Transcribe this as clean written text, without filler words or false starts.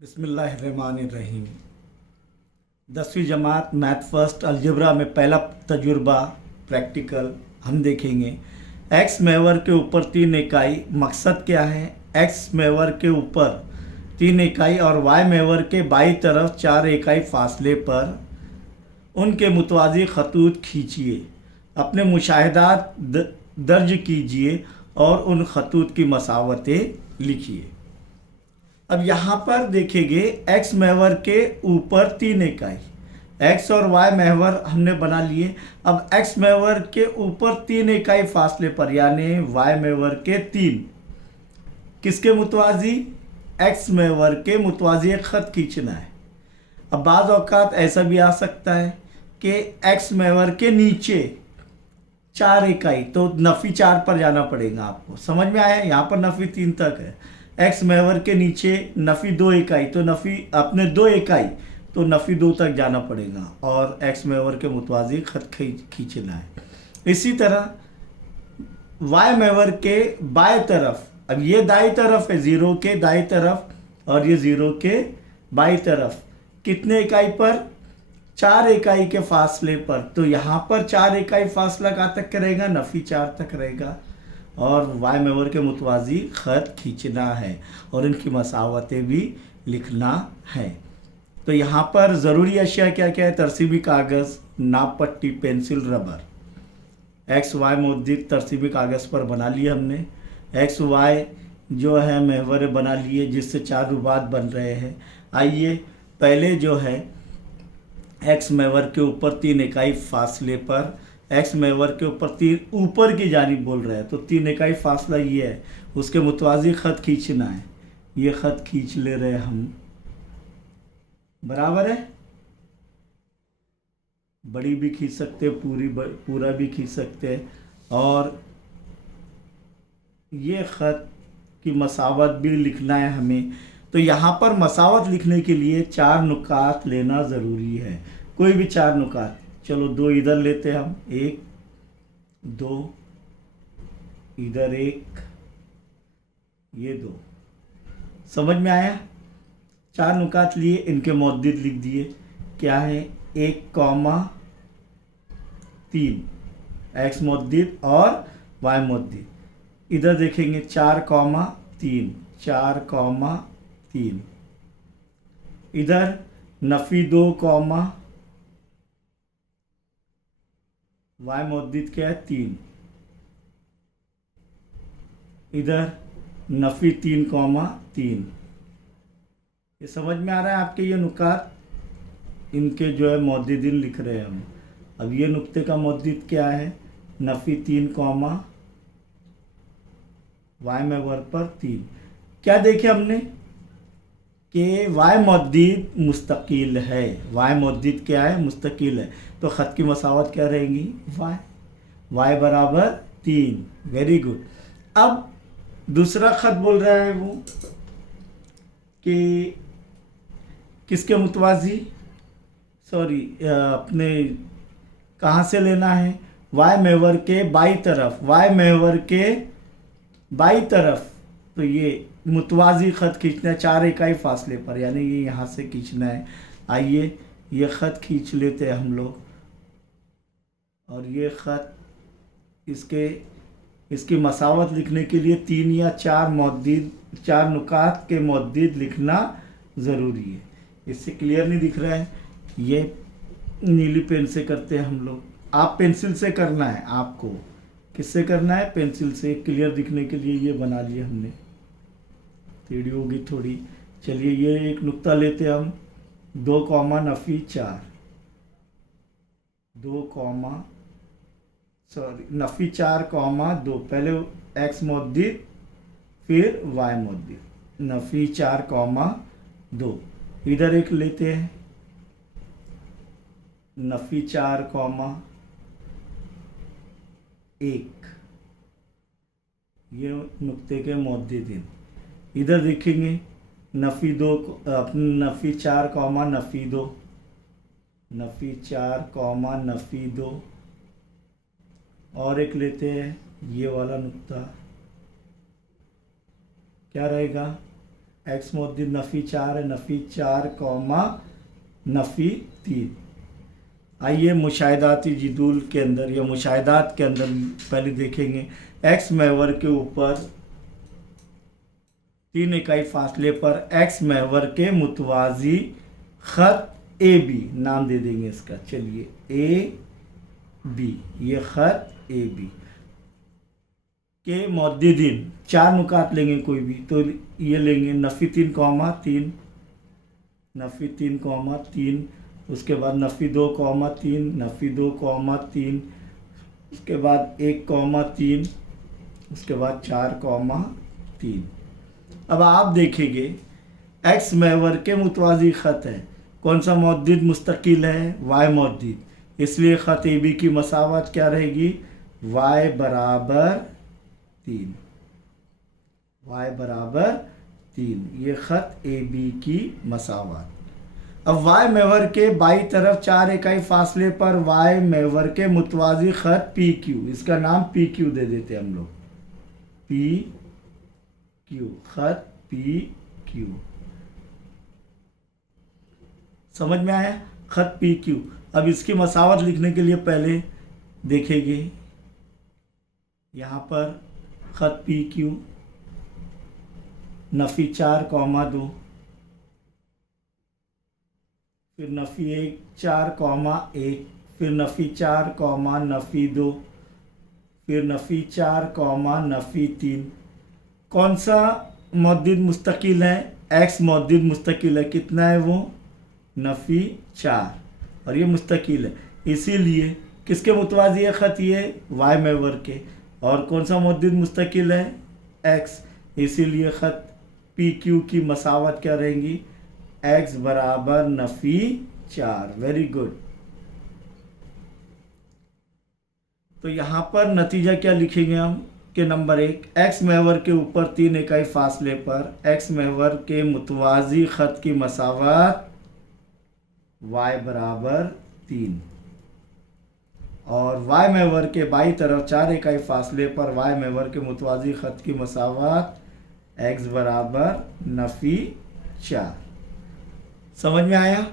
बिस्मिल्लाहिर्रहमानिर्रहीम। 10वीं जमात math first algebra में पहला तजुर्बा प्रैक्टिकल हम देखेंगे। एक्स महवर के ऊपर 3 इकाई, मकसद क्या है? एक्स महवर के ऊपर 3 इकाई और वाई महवर के बाईं तरफ 4 इकाई फासले पर उनके मुतवाज़ी खतूत खींचिए। अपने मुशाहिदात दर्ज कीजिए और उन खतूत की मसावतें लिखिए। अब यहाँ पर देखेंगे एक्स महवर के ऊपर 3 इकाई, एक्स और वाई महवर हमने बना लिए। अब एक्स महवर के ऊपर 3 इकाई फासले पर यानी वाई महवर के 3 किसके मुतवाज़ी? एक्स महवर के मुतवाज़ी एक ख़त खींचना है। अब बाज़ औक़ात ऐसा भी आ सकता है कि एक्स महवर के नीचे 4 इकाई, तो नफ़ी 4 पर जाना पड़ेगा आपको। समझ में आया? यहाँ पर नफ़ी 3 तक है। एक्स महवर के नीचे नफ़ी 2 इकाई, तो नफ़ी अपने 2 इकाई, तो नफ़ी 2 तक जाना पड़ेगा और एक्स महवर के मुतवाज़ी ख़त खींचना है। इसी तरह वाई महवर के बाएं तरफ, अब ये दाई तरफ है, 0 के दाई तरफ और ये 0 के बाई तरफ, कितने इकाई पर? 4 इकाई के फासले पर। तो यहाँ पर 4 इकाई फासला कहाँ तक रहेगा? नफ़ी 4 तक रहेगा और वाई महवर के मुतवाज़ी ख़त खींचना है और इनकी मसावतें भी लिखना है। तो यहाँ पर ज़रूरी अशिया क्या क्या है? तरसीबी कागज़, नाप पट्टी, पेंसिल, रबर। एक्स वाई मुद्दित तरसीबी कागज़ पर बना लिए हमने। एक्स वाई जो है महवर बना लिए जिससे 4 रुबात बन रहे हैं। आइए पहले जो है एक्स महवर के ऊपर 3 इकाई फासले पर, एक्स महवर के ऊपर 3 ऊपर की जानिब बोल रहे हैं, तो 3 इकाई फासला ये है, उसके मुतवाज़ी ख़त खींचना है। ये ख़त खींच ले रहे हम, बराबर है। बड़ी भी खींच सकते, पूरा भी खींच सकते। और ये ख़त की मसावत भी लिखना है हमें। तो यहाँ पर मसावत लिखने के लिए 4 नुकात लेना ज़रूरी है, कोई भी 4 नुकात। चलो 2 इधर लेते हैं हम, 1 2, इधर 1, ये 2। समझ में आया? 4 नुकात लिए, इनके मौद्दिद लिख दिए। क्या है? 1,3 एक्स मौद्दिद और वाई मौद्दिद। इधर देखेंगे 4,3, 4,3। इधर नफ़ी 2, वाई मौद्दिद क्या है? 3। इधर नफ़ी 3,3। ये समझ में आ रहा है आपके? ये नुकात इनके जो है मौद्दिदीन लिख रहे हैं हम। अब ये नुक्ते का मौद्दिद क्या है? नफ़ी 3, वाई महवर पर 3। क्या देखे हमने कि वाई मौद्दिद मुस्तकिल है। वाई मौद्दिद क्या है? मुस्तकिल है। तो ख़त की मसावत क्या रहेंगी? वाई बराबर 3। Very good. अब दूसरा ख़त बोल रहा है वो कि किसके मुतवाज़ी, सॉरी अपने कहाँ से लेना है? वाई महवर के बाई तरफ, वाई महवर के बाई तरफ। तो ये मुतवाज़ी ख़त खींचना है 4 इकाई फासले पर, यानी ये यहाँ से खींचना है। आइए ये ख़त खींच लेते हैं हम लोग और ये ख़त इसकी मसावत लिखने के लिए 3 या 4 नुकात के मौद्दिद लिखना ज़रूरी है। इससे क्लियर नहीं दिख रहा है? ये नीली पेन से करते हैं हम लोग। आप पेंसिल से करना है आपको। किससे करना है? पेंसिल से। क्लियर दिखने के लिए ये बना लिया हमने, टेढ़ी होगी थोड़ी। चलिए ये एक नुक्ता लेते हैं हम, 2, नफ़ी 4, 2, नफ़ी 4, 2। पहले एक्स मौद्दिद फिर वाई मौद्दिद, नफ़ी 4, 2। इधर एक लेते हैं, नफ़ी 4, 1। ये नुक्ते के मौद्दिदीन। इधर देखेंगे नफ़ी 2, नफ़ी 4, नफ़ी 2, नफ़ी 4, नफ़ी 2। और एक लेते हैं ये वाला नुक्ता, क्या रहेगा? एक्स मौद्दिद नफ़ी 4 है, नफ़ी 4 कॉमा नफ़ी 3। आइए मुशाहिदाती जिदूल के अंदर या मुशाहिदात के अंदर पहले देखेंगे एक्स महवर के ऊपर 3 इकाई फासले पर एक्स महवर के मुतवाज़ी ख़त ए बी, नाम दे देंगे इसका, चलिए ए बी, ये ख़त ए बी के मौद्दिदीन 4 नुकात लेंगे कोई भी, तो ये लेंगे नफ़ी 3 कॉमा 3, नफ़ी 3 कॉमा 3, उसके बाद नफ़ी 2 कॉमा 3, नफ़ी 2 कॉमा 3, उसके बाद 1 कॉमा 3, उसके बाद 4 कॉमा 3। अब आप देखेंगे एक्स महवर के मुतवाज़ी ख़त है, कौन सा मौद्दिद मुस्तकिल है, वाई मौद्दिद, इसलिए ख़त ए बी की मसावत क्या रहेगी, वाई बराबर 3, वाई बराबर 3, ये ख़त ए बी की मसावत। अब वाई महवर के बाई तरफ 4 इकाई फासले पर वाई महवर के मुतवाज़ी ख़त पी क्यू, इसका नाम पी क्यू दे देते हैं हम लोग, पी क्यू, ख़त पी क्यू, समझ में आया, ख़त पी क्यू। अब इसकी मसावत लिखने के लिए पहले देखेंगे यहाँ पर ख़त पी क्यू नफ़ी 4 कॉमा 2, फिर नफ़ी 1 4 कॉमा 1, फिर नफ़ी 4 कॉमा नफ़ी 2, फिर नफ़ी 4 कॉमा नफ़ी 3। कौन सा मौद्दिद मुस्तकिल है, एक्स मौद्दिद मुस्तकिल है, कितना है वो, नफ़ी 4, और ये मुस्तकिल है, इसीलिए किसके मुतवाज़ी है ख़त, ये वाई महवर के, और कौन सा मौद्दिद मुस्तकिल है, एक्स, इसीलिए ख़त पी क्यू की मसावत क्या रहेंगी, एक्स बराबर नफ़ी 4। Very good. तो यहाँ पर नतीजा क्या लिखेंगे हम कि नंबर 1, एक्स महवर के ऊपर 3 इकाई फासले पर एक्स महवर के मुतवाज़ी ख़त की मसावत y बराबर 3, और y महवर के बाई तरफ 4 इकाई फासले पर y महवर के मुतवाज़ी ख़त की मसावत x बराबर नफ़ी 4। समझ में आया।